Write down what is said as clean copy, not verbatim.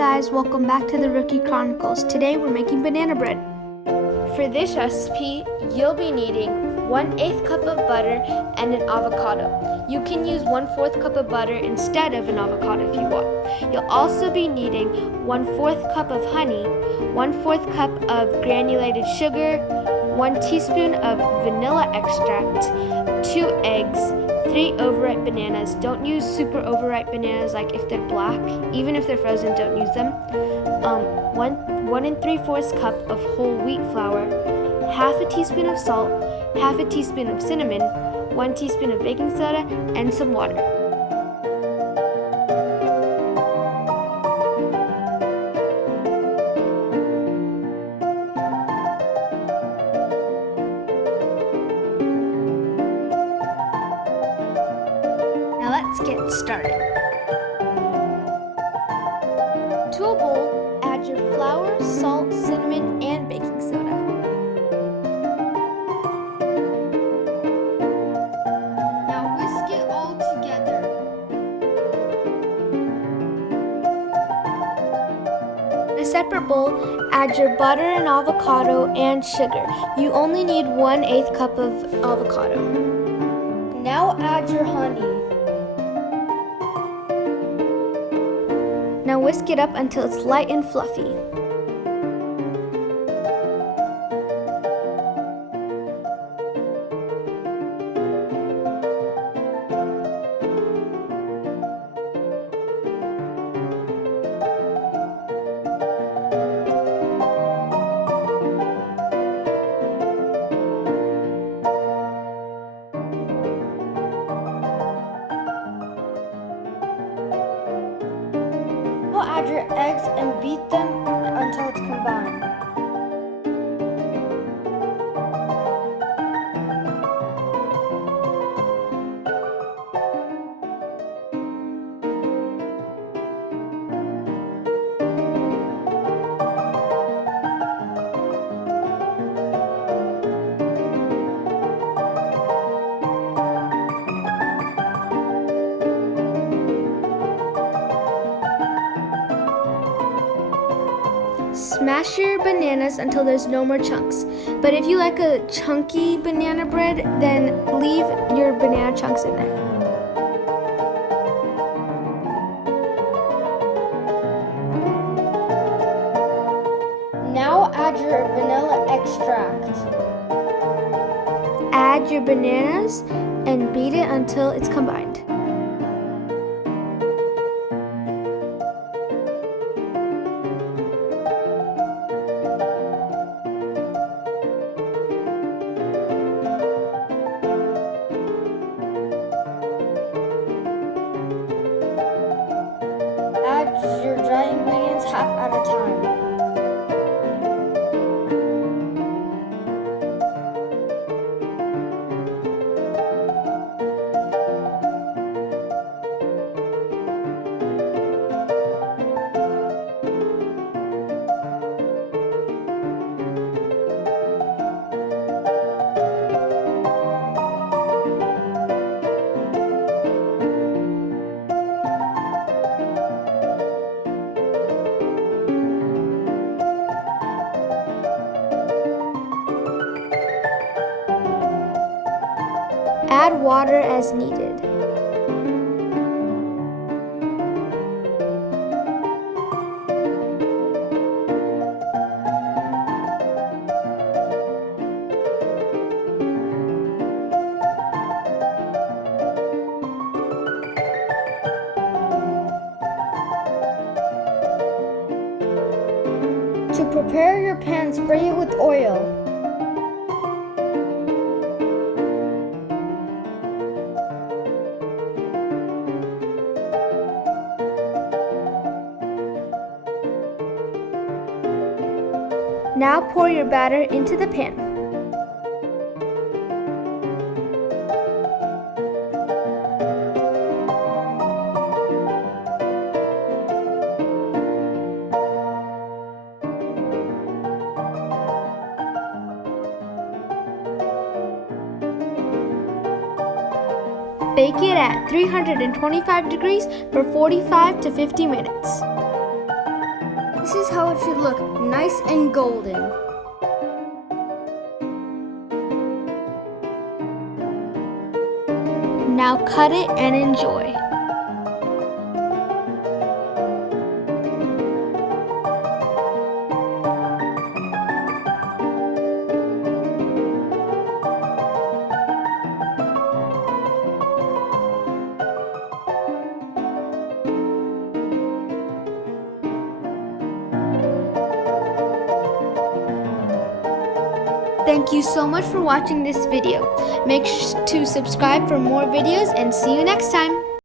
guys, welcome back to the Rookie Chronicles. Today we're making banana bread. For this recipe, you'll be needing 1/8 cup of butter and an avocado. You can use 1/4 cup of butter instead of an avocado if you want. You'll also be needing 1/4 cup of honey, 1/4 cup of granulated sugar, 1 teaspoon of vanilla extract, 2 eggs, 3 overripe bananas. Don't use super overripe bananas, like if they're black. Even if they're frozen, don't use them. 1 3/4 cup of whole wheat flour, half a teaspoon of salt, half a teaspoon of cinnamon, 1 teaspoon of baking soda, and some water. Now let's get started. To a bowl, add your flour, salt, cinnamon, and baking soda. Now whisk it all together. In a separate bowl, add your butter and avocado and sugar. You only need 1/8 cup of avocado. Now add your honey. Now whisk it up until it's light and fluffy. Now add your eggs and beat them until it's combined. Smash your bananas until there's no more chunks. But if you like a chunky banana bread, then leave your banana chunks in there. Now add your vanilla extract. Add your bananas and beat it until it's combined. Add your dry ingredients half at a time. Add water as needed. To prepare your pan, spray it with oil. Now pour your batter into the pan. Bake it at 325 degrees for 45 to 50 minutes. This is how it should look, nice and golden. Now cut it and enjoy. Thank you so much for watching this video. Make sure to subscribe for more videos and see you next time.